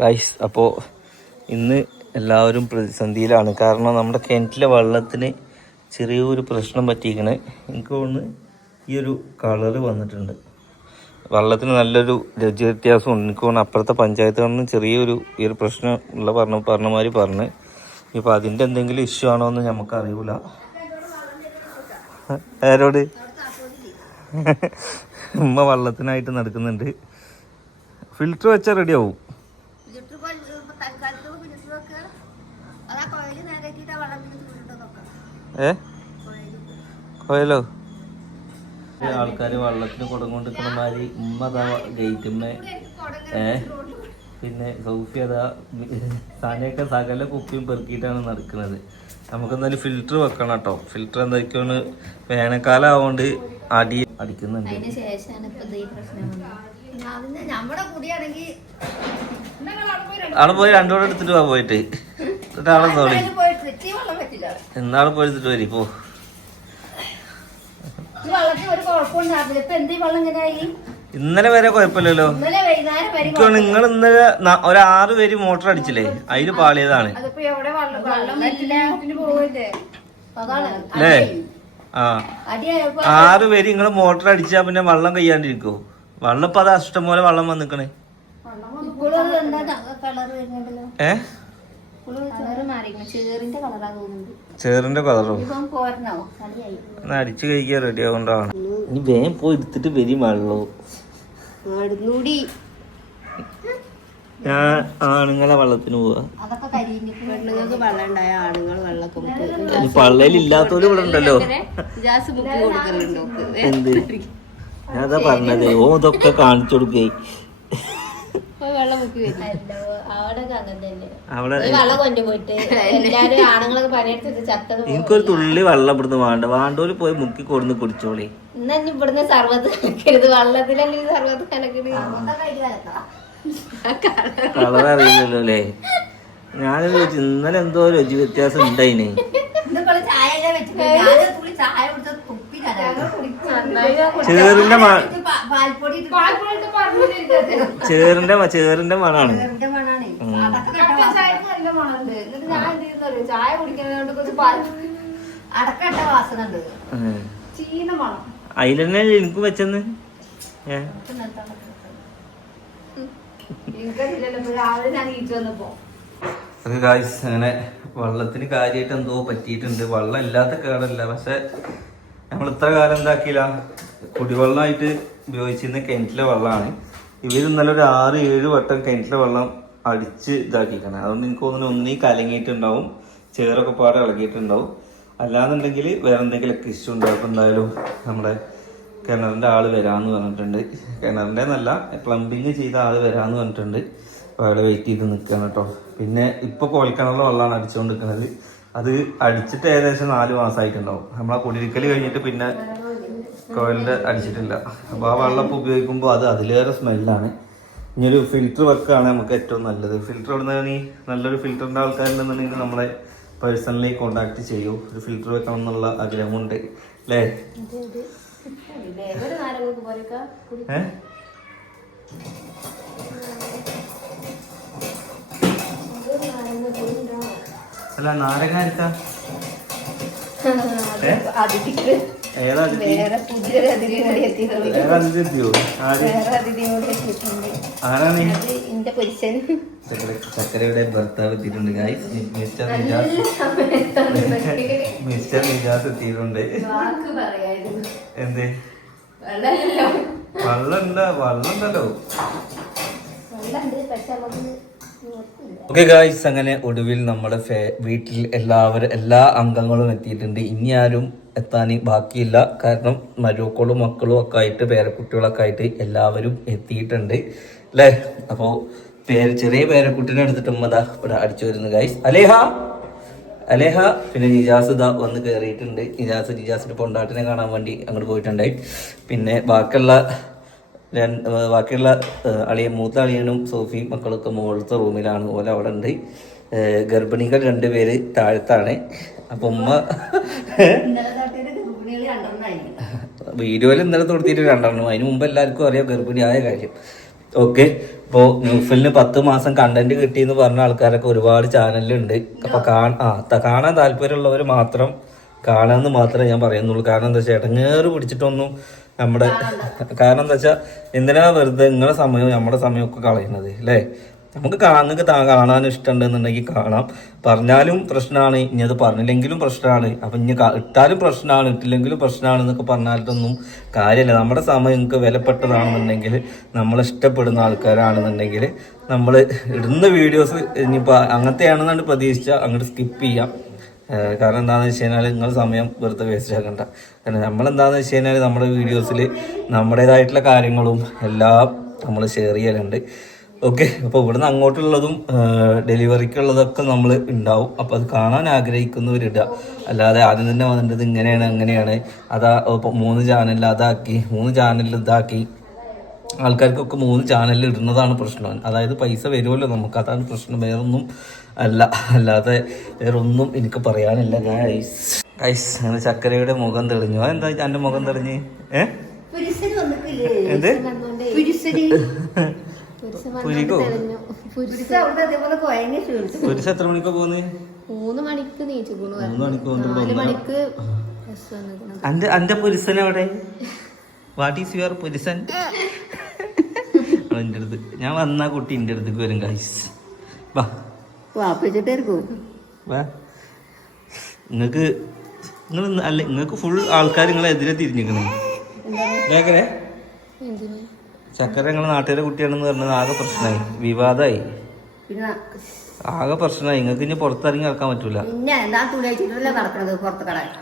Guys അപ്പോൾ ഇന്ന് എല്ലാവരും പ്രതിസന്ധിയിലാണ്. കാരണം നമ്മുടെ കിണറ്റിലെ വെള്ളത്തിന് ചെറിയൊരു പ്രശ്നം പറ്റിയിരിക്കണ്. എനിക്ക് തോന്നുന്നു ഈ ഒരു കളറ് വന്നിട്ടുണ്ട്. വെള്ളത്തിന് നല്ലൊരു രുചി വ്യത്യാസമുണ്ട് എനിക്ക് തോന്നുന്നു അപ്പുറത്തെ പഞ്ചായത്തുകളിൽ ചെറിയൊരു ഈ ഒരു പ്രശ്നം ഉള്ള പറഞ്ഞ പറഞ്ഞമാതിരി പറഞ്ഞ്. ഇപ്പോൾ അതിന്റെ എന്തെങ്കിലും ഇഷ്യൂ ആണോ എന്ന് നമുക്ക് അറിയൂല. ആരോട്? ഉമ്മ വെള്ളത്തിനായിട്ട് നടക്കുന്നുണ്ട്. ഫിൽറ്റർ വെച്ചാൽ റെഡി ഏ? കോയലോ ആൾക്കാർ വെള്ളത്തിന് കൊടുങ്ങോണ്ടിരിക്കുന്ന മാതിരി ഉമ്മ അതാ ഗേറ്റുമ്മേ. ഏ? പിന്നെ സൗഫി അതാ സാനയൊക്കെ സകല കുപ്പിയും പെറുക്കിയിട്ടാണ് നടക്കുന്നത്. നമുക്ക് എന്തായാലും ഫിൽറ്റർ വെക്കണം കേട്ടോ. ഫിൽറ്റർ എന്തായിരിക്കും വേനൽക്കാലം ആവുകൊണ്ട് അടി അടിക്കുന്നുണ്ട്. അവിടെ പോയി രണ്ടോടെ എടുത്തിട്ട് വാ പോയിട്ട്. എന്നിട്ട് അവിടെ ഈ വെള്ളം വരി? പോ. ഇന്നലെ വരെ കുഴപ്പമില്ലല്ലോ. എനിക്ക് നിങ്ങൾ ഇന്നലെ ഒരു ആറ് പേര് മോട്ടർ അടിച്ചില്ലേ? അതിൽ പാളിയതാണ്. അതിപ്പോ എവിടെ വെള്ളം വെള്ളം വീട്ടിന് പോവില്ലേ? അതാണ്. അല്ലേ? ആ. ആറ് പേര് നിങ്ങൾ മോട്ടർ അടിച്ചാ പിന്നെ വെള്ളം കയ്യാണ്ടിരിക്കോ? വെള്ളം ഇപ്പൊ അത് ഇഷ്ടം പോലെ വെള്ളം വന്നിക്കണേ ഇപ്പോഴും ചേറിന്റെ കളറാ അടിച്ചു കഴിക്കാൻ റെഡി ആവണ്ടാണ് ഇനി വേഗം പോയി എടുത്തിട്ട് വരും വെള്ളോ അടുന്നൂടി ഞാൻ ആണുങ്ങളെ വെള്ളത്തിന് പോവാ. പള്ളയിലില്ലാത്തോര് ഇവിടെ ഉണ്ടല്ലോ. എന്ത്? ഞാൻ അതാ പറഞ്ഞത് ഓ ഇതൊക്കെ കാണിച്ചു കൊടുക്കേ. വെള്ളം എനിക്കൊരു തുള്ളി വെള്ളം ഇവിടുന്ന് വേണ്ട. വാണ്ടോൽ പോയി മുക്കി കൊടുന്ന് കുടിച്ചോളി. ഇവിടുന്ന് സർവത്ത് കലക്കരുത്. വെള്ളത്തിലല്ലേ സർവത്ത് കലക്കരുത് കളർ അറിയില്ലല്ലോ അല്ലേ ചോദിച്ചു ഇന്നലെ എന്തോ രുചി വ്യത്യാസം ഉണ്ടായിന്. ചേറിന്റെ ചേറിന്റെ ചേറിന്റെ മണാണ് ചായ കുടിക്കുന്നതുകൊണ്ട് കുറച്ച് പാൽ അടക്കട്ട വാസന ഉണ്ട് ചീന മണം. അതിലെന്നെ എനിക്കും വെച്ചെന്ന്? ഞാൻ ഗായ്സ് അങ്ങനെ വെള്ളത്തിന് കാര്യമായിട്ട് എന്തോ പറ്റിയിട്ടുണ്ട്. വെള്ളം ഇല്ലാത്ത കേടല്ല. പക്ഷെ നമ്മൾ ഇത്ര കാലം എന്താക്കിയില്ല? കുടിവെള്ളമായിട്ട് ഉപയോഗിച്ചിരുന്ന കിണറ്റിലെ വെള്ളമാണ്. ഇവർ ഇന്നലെ ഒരു ആറ് ഏഴ് വട്ടം കിണറ്റിലെ വെള്ളം അടിച്ച് ഇതാക്കിക്കണം അതുകൊണ്ട് എനിക്ക് തോന്നുന്നു ഒന്നീ കലങ്ങിയിട്ടുണ്ടാവും ചേറൊക്കെ പാടെ ഇളകിയിട്ടുണ്ടാവും. അല്ലാന്നുണ്ടെങ്കിൽ വേറെ എന്തെങ്കിലുമൊക്കെ ഇഷ്യൂ ഉണ്ടാവും അപ്പോൾ എന്തായാലും നമ്മുടെ കിണറിന്റെ ആൾ വരാമെന്ന് പറഞ്ഞിട്ടുണ്ട്. കിണറിന്റെ എന്നല്ല പ്ലംബിങ് ചെയ്ത ആൾ വരാമെന്ന് പറഞ്ഞിട്ടുണ്ട്. അപ്പോൾ അവിടെ വെയിറ്റ് ചെയ്ത് നിൽക്കുകയാണ് കേട്ടോ. പിന്നെ ഇപ്പോൾ കോൽക്കിണറിലെ വെള്ളമാണ് അടിച്ചുകൊണ്ട് നിൽക്കുന്നത് അത് അടിച്ചിട്ട് ഏകദേശം നാല് മാസമായിട്ടുണ്ടാവും നമ്മളാ കുടിയിരിക്കൽ കഴിഞ്ഞിട്ട് പിന്നെ കോയിലിന്റെ അടിച്ചിട്ടില്ല. അപ്പോൾ ആ വെള്ളം ഉപയോഗിക്കുമ്പോൾ അത് അതിലേറെ സ്മെല്ലാണ് ഇനി ഒരു ഫിൽറ്റർ വെക്കുകയാണ് നമുക്ക് ഏറ്റവും നല്ലത്. ഫിൽറ്റർ ഇടുന്നതിന് നല്ലൊരു ഫിൽറ്ററിന്റെ ആൾക്കാരുണ്ടെന്നുണ്ടെങ്കിൽ നമ്മളെ പേഴ്സണലി കോണ്ടാക്ട് ചെയ്യൂ. ഒരു ഫിൽറ്റർ വെക്കണം എന്നുള്ള ആഗ്രഹമുണ്ട്. അല്ലേ അല്ല നാരങ്ങ വേറെ അതിഥി എത്തിയോ? ആരാണ്? ചക്കരയുടെ ഭർത്താവ് എത്തിയിട്ടുണ്ട്. Guys mister Nijas mister Nijas എത്തിയിട്ടുണ്ട്. എന്ത് വെള്ളമല്ലോ വെള്ളം ഉണ്ടോ വെള്ളം ഉണ്ടല്ലോ വെള്ളമുണ്ട് പക്ഷെ നമുക്ക് നിർത്തില്ല ഓക്കെ ഗായ്സ് അങ്ങനെ ഒടുവിൽ നമ്മുടെ വീട്ടിൽ എല്ലാവരും എല്ലാ അംഗങ്ങളും എത്തിയിട്ടുണ്ട്. ഇനി ആരും എത്താൻ ബാക്കിയില്ല. കാരണം മരുക്കളും മക്കളും ഒക്കെ ആയിട്ട് പേരക്കുട്ടികളൊക്കെ ആയിട്ട് എല്ലാവരും എത്തിയിട്ടുണ്ട്. അല്ലേ? അപ്പോൾ പേര് ചെറിയ പേരക്കുട്ടിനെ എടുത്തിട്ട് ഉമ്മതാ ഇവിടെ അടിച്ചു വരുന്നു ഗൈസ് അലേഹ? അലേഹ? പിന്നെ നിജാസ് ഇതാ വന്ന് കയറിയിട്ടുണ്ട് നിജാസ് നിജാസിന്റെ പൊണ്ടാട്ടിനെ കാണാൻ വേണ്ടി അങ്ങോട്ട് പോയിട്ടുണ്ടായി പിന്നെ ബാക്കിയുള്ള ബാക്കിയുള്ള അളിയൻ മൂത്ത അളിയനും സോഫിയും മക്കളൊക്കെ മുകളിലത്തെ റൂമിലാണ്. ഓല അവിടെ ഉണ്ട്. ഗർഭിണികൾ രണ്ടുപേര് താഴത്താണ്. അപ്പൊ ഉമ്മ ഇന്നലെ തൊട്ടൊരു ഗർഭിണികൾ രണ്ടെണ്ണായി വീഡിയോയിൽ ഇന്നലെ തൊടുത്തിട്ട് രണ്ടെണ്ണം. അതിന് മുമ്പ് എല്ലാവർക്കും അറിയാം ഗർഭിണിയായ കാര്യം. ഓക്കെ. ഇപ്പോൾ ന്യൂഫിലിന് പത്ത് മാസം കണ്ടന്റ് കിട്ടി എന്ന് പറഞ്ഞ ആൾക്കാരൊക്കെ ഒരുപാട് ചാനലുണ്ട് അപ്പൊ കാണാൻ താല്പര്യമുള്ളവർ മാത്രം കാണാമെന്ന് മാത്രമേ ഞാൻ പറയുന്നുള്ളൂ. കാരണം എന്താ വെച്ചാൽ ഇടങ്ങേറ് പിടിച്ചിട്ടൊന്നും നമ്മുടെ കാരണം എന്താ വെച്ചാൽ എന്തിനാ വെറുതെ നിങ്ങളുടെ സമയവും നമ്മുടെ സമയമൊക്കെ കളയുന്നത് അല്ലേ? നമുക്ക് കാണുന്നത് കാണാൻ ഇഷ്ടമുണ്ടെന്നുണ്ടെങ്കിൽ കാണാം. പറഞ്ഞാലും പ്രശ്നമാണ്. ഇനി അത് പറഞ്ഞില്ലെങ്കിലും പ്രശ്നമാണ്. അപ്പം ഇനി ഇട്ടാലും പ്രശ്നമാണ്. ഇട്ടില്ലെങ്കിലും പ്രശ്നമാണ് എന്നൊക്കെ പറഞ്ഞാലൊന്നും കാര്യമില്ല നമ്മുടെ സമയം നിങ്ങൾക്ക് വിലപ്പെട്ടതാണെന്നുണ്ടെങ്കിൽ നമ്മൾ ഇഷ്ടപ്പെടുന്ന ആൾക്കാരാണെന്നുണ്ടെങ്കിൽ നമ്മൾ ഇടുന്ന വീഡിയോസ് ഇനിയിപ്പോൾ അങ്ങനത്തെയാണെന്നാണ് പ്രതീക്ഷിച്ചാൽ അങ്ങോട്ട് സ്കിപ്പ് ചെയ്യാം. കാരണം എന്താണെന്ന് വെച്ച് കഴിഞ്ഞാൽ നിങ്ങൾ സമയം വെറുതെ വേസ്റ്റ് ആക്കണ്ട. കാരണം നമ്മളെന്താണെന്ന് വെച്ച് കഴിഞ്ഞാൽ നമ്മുടെ വീഡിയോസിൽ നമ്മുടേതായിട്ടുള്ള കാര്യങ്ങളും എല്ലാം നമ്മൾ ഷെയർ ചെയ്യലുണ്ട്. ഓക്കെ അപ്പോൾ ഇവിടുന്ന് അങ്ങോട്ടുള്ളതും ഡെലിവറിക്കുള്ളതൊക്കെ നമ്മൾ ഉണ്ടാവും. അപ്പോൾ അത് കാണാൻ ആഗ്രഹിക്കുന്നവരിടുക അല്ലാതെ ആദ്യം തന്നെ വന്നിട്ട് ഇങ്ങനെയാണ് അങ്ങനെയാണ്. അതാ ഇപ്പോൾ മൂന്ന് ചാനലിൽ അതാക്കി മൂന്ന് ചാനലിൽ ഇതാക്കി. ആൾക്കാർക്കൊക്കെ മൂന്ന് ചാനലിൽ ഇടുന്നതാണ് പ്രശ്നം. അതായത് പൈസ വരുമല്ലോ നമുക്ക് അതാണ് പ്രശ്നം. വേറൊന്നും അല്ല. അല്ലാതെ വേറൊന്നും എനിക്ക് പറയാനില്ല ഗൈസ് ഗൈസ് അങ്ങനെ ചക്കരയുടെ മുഖം തെളിഞ്ഞു. എന്താ എന്റെ മുഖം തെളിഞ്ഞ്? ഏ? എന്ത്? പുരുഷന് പുരികോ പുരുഷ അവിടെ അതേപോലെ കൊയങ്ങി എത്ര മണിക്കാ പോകുന്നത് മൂന്ന് മണിക്ക് നീച്ചു മൂന്ന് മണിക്ക് മണിക്ക് അന്റെ അന്റെ പുരുഷൻ എവിടെ? വാട്ട് ഈസ് യുവർ പുരുഷൻ? എന്റെ അടുത്ത്. ഞാൻ വന്നാ കുട്ടി എന്റെ അടുത്തേക്ക് വരും ഗൈസ് വാ. വാ. നിങ്ങൾക്ക് നിങ്ങൾ അല്ല നിങ്ങൾക്ക് ഫുൾ ആൾക്കാർ നിങ്ങളെതിരെ തിരിഞ്ഞിരിക്കണം. കേക്കണേ എന്തിന്? ചക്കര ഞങ്ങളെ നാട്ടുകാരെ കുട്ടിയാണെന്ന് പറഞ്ഞത് ആകെ പ്രശ്നമായി. വിവാദമായി. ആകെ പ്രശ്നമായി. നിങ്ങൾക്ക് ഇനി പുറത്തിറങ്ങി നടക്കാൻ പറ്റൂല.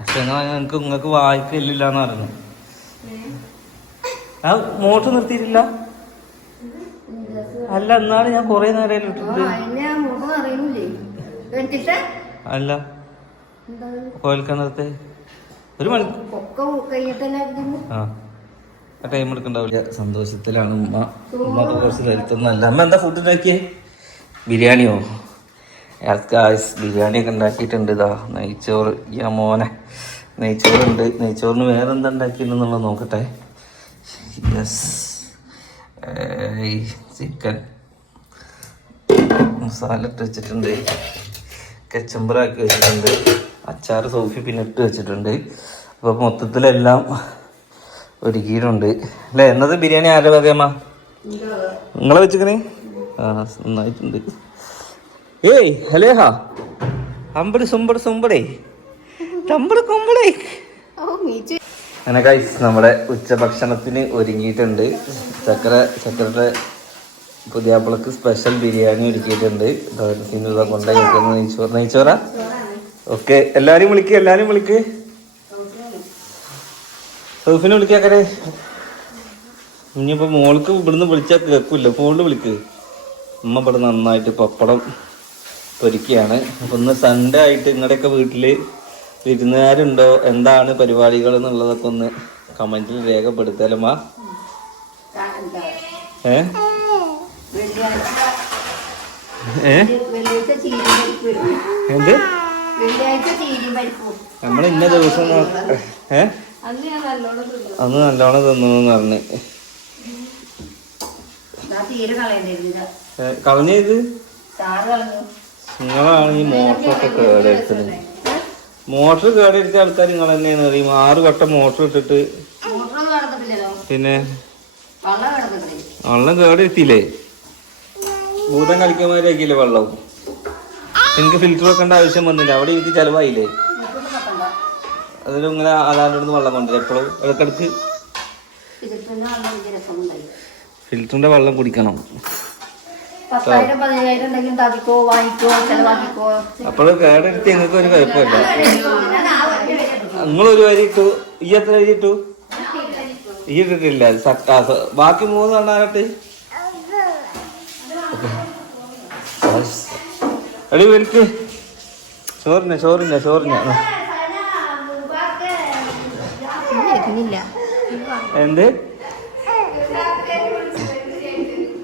പക്ഷെ നിങ്ങൾക്ക് നിങ്ങൾക്ക് വായിക്കില്ല എന്ന് പറഞ്ഞു. ആ മോട്ടർ നിർത്തിയിട്ടില്ല? അല്ല എന്നാണ് ഞാൻ കൊറേ നേരം ഇട്ടിട്ടുണ്ട്. അല്ല. കോയൽക്കിണറത്തെ ഒരു മണിക്കൂർ. ആ. ടൈം എടുക്കണ്ടാവില്ല. സന്തോഷത്തിലാണ് ഉമ്മ. ഉമ്മ കുറച്ച് കരുത്തൊന്നല്ല അമ്മ എന്താ ഫുഡ് ഉണ്ടാക്കിയേ? ബിരിയാണിയോ? ബിരിയാണി ഒക്കെ ഉണ്ടാക്കിയിട്ടുണ്ട് ഇതാ. നെയ്ച്ചോറ്. യാ മോനെ നെയ്ച്ചോറുണ്ട്. നെയ്ച്ചോറിന് വേറെ എന്താ ഉണ്ടാക്കിയിട്ടുണ്ടെന്നുള്ളത് നോക്കട്ടെ. യെസ് ചിക്കൻ മസാല ഇട്ട് വെച്ചിട്ടുണ്ട്. കച്ചമ്പറാക്കി വെച്ചിട്ടുണ്ട്. അച്ചാർ സോഫി പിന്നെ ഇട്ട് വെച്ചിട്ടുണ്ട്. അപ്പോൾ മൊത്തത്തിലെല്ലാം ഒരുക്കിയിട്ടുണ്ട് അല്ലേ എന്നത് ബിരിയാണി ആരുടെ വകയമ്മ നിങ്ങളെ വെച്ചിക്കണേ? ആ നന്നായിട്ടുണ്ട്. ഏയ് ഹലേഹ അമ്പട് സുമ്പട് സുമ്പടേ. തമ്പട് കൊമ്പടേ അങ്ങനെ കൈസ് നമ്മുടെ ഉച്ചഭക്ഷണത്തിന് ഒരുങ്ങിയിട്ടുണ്ട്. ചക്കര ചക്കരയുടെ പുതിയാപ്പിളക്ക് സ്പെഷ്യൽ ബിരിയാണി ഒരുക്കിയിട്ടുണ്ട്. കൊണ്ടുപോയി നെയ്ച്ചോറ നെയ്ച്ചോറ്? ഓക്കെ എല്ലാരും വിളിക്ക് എല്ലാരും വിളിക്ക്. സൗഫിനെ വിളിക്കാക്കരെ ഇനിയിപ്പോ മോൾക്ക് ഇവിടുന്ന് വിളിച്ചാൽ കേൾക്കില്ല ഫോണിൽ വിളിക്ക്. അമ്മ ഇവിടെ നന്നായിട്ട് പപ്പടം പൊരിക്കുകയാണ് അപ്പൊ ഇന്ന് സൺഡേ ആയിട്ട് നിങ്ങളുടെയൊക്കെ വീട്ടിൽ വിരുന്നുകാരുണ്ടോ? എന്താണ് പരിപാടികൾ എന്നുള്ളതൊക്കെ ഒന്ന് കമന്റിൽ രേഖപ്പെടുത്തലമ്മ ഏ. എന്ത്? നമ്മൾ ഇന്ന ദിവസം ഏഹ് ഏ? അന്ന് നല്ലോണം തിന്നു. പറഞ്ഞ്. കളഞ്ഞത് നിങ്ങളാണ് ഈ മോട്ടറൊക്കെ കേടെടുത്തത് മോട്ടർ കേടെടുത്ത ആൾക്കാർ നിങ്ങൾ തന്നെയാണ് അറിയും ആറ് വട്ടം മോട്ടർ ഇട്ടിട്ട് പിന്നെ? വെള്ളം കേടെടുത്തില്ലേ ഭൂതം കളിക്കന്മാരാക്കിയില്ലേ വെള്ളം? എനിക്ക് ഫിൽറ്റർ വെക്കേണ്ട ആവശ്യം വന്നില്ല. അവിടെ എനിക്ക് ചെലവായില്ലേ? അതിലും ഇങ്ങനെ അടുത്ത് വെള്ളം കൊണ്ടുവരും. എപ്പോഴും ഇടക്കിടക്ക് ഫിൽറ്ററിന്റെ വെള്ളം കുടിക്കണം. അപ്പോഴും അപ്പോൾ കേടെടുത്ത് നിങ്ങൾക്ക് ഒരു കുഴപ്പമില്ല. വരെ ഒരു വരി ഇട്ടു. ഈ എത്ര വരി ഇട്ടു? ഈ ഇട്ടിട്ടില്ല. സക്കാസ് ബാക്കി മൂന്ന് കണ്ടാരട്ടെ എടി വരിക്ക് ചോറിനെ ചോറിനെ ചോറിനെ. വരുന്നില്ല എന്ത്?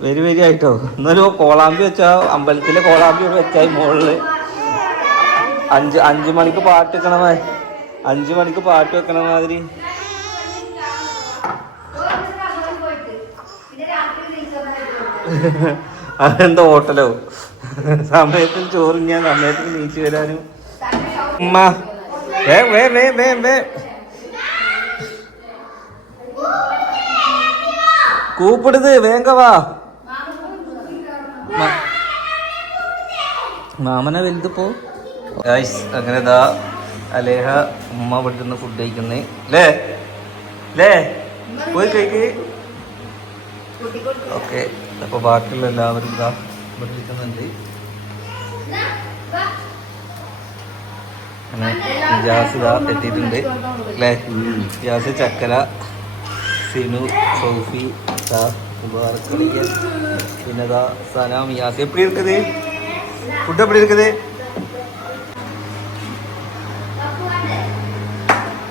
വരി വരി ആയിട്ടോ. എന്നാലും കോളാമ്പി വെച്ചാ അമ്പലത്തിലെ കോളാമ്പി വെച്ചായി മുകളിൽ അഞ്ച് അഞ്ചു മണിക്ക് പാട്ട് വെക്കണ മാതിരി അഞ്ചു മണിക്ക് പാട്ട് വെക്കണ മാതിരി. അതെന്താ ഹോട്ടലോ? സമയത്തിൽ ചോറിഞ്ഞാ സമയത്തിന് നീച്ചു വരാനും. ഉമ്മ. വേ വേ വേ വേ വേ. കൂപ്പിടുത് വേങ്കവാ മാമന വലുത് പോ. ഗൈസ് അങ്ങനെ ഇതാ അലേഹ ഉമ്മ ഇവിടുന്ന് ഫുഡ് കഴിക്കുന്നേ. ലേ ലേ പോയി കഴിക്ക്. ഓക്കെ അപ്പൊ ബാക്കിയുള്ള എല്ലാവരും ഇതാ ഇവിടെ ഇരിക്കുന്നുണ്ട്. അങ്ങനെ ജാസ് ഇതാ എത്തിയിട്ടുണ്ട്. അല്ലേ ജാസ് ചക്കര സിനു സോഫി சார் முபாரக் பின்னதா சனாம் யாஸ் எப்படி இருக்குது ஃபுட் எப்படி இருக்குது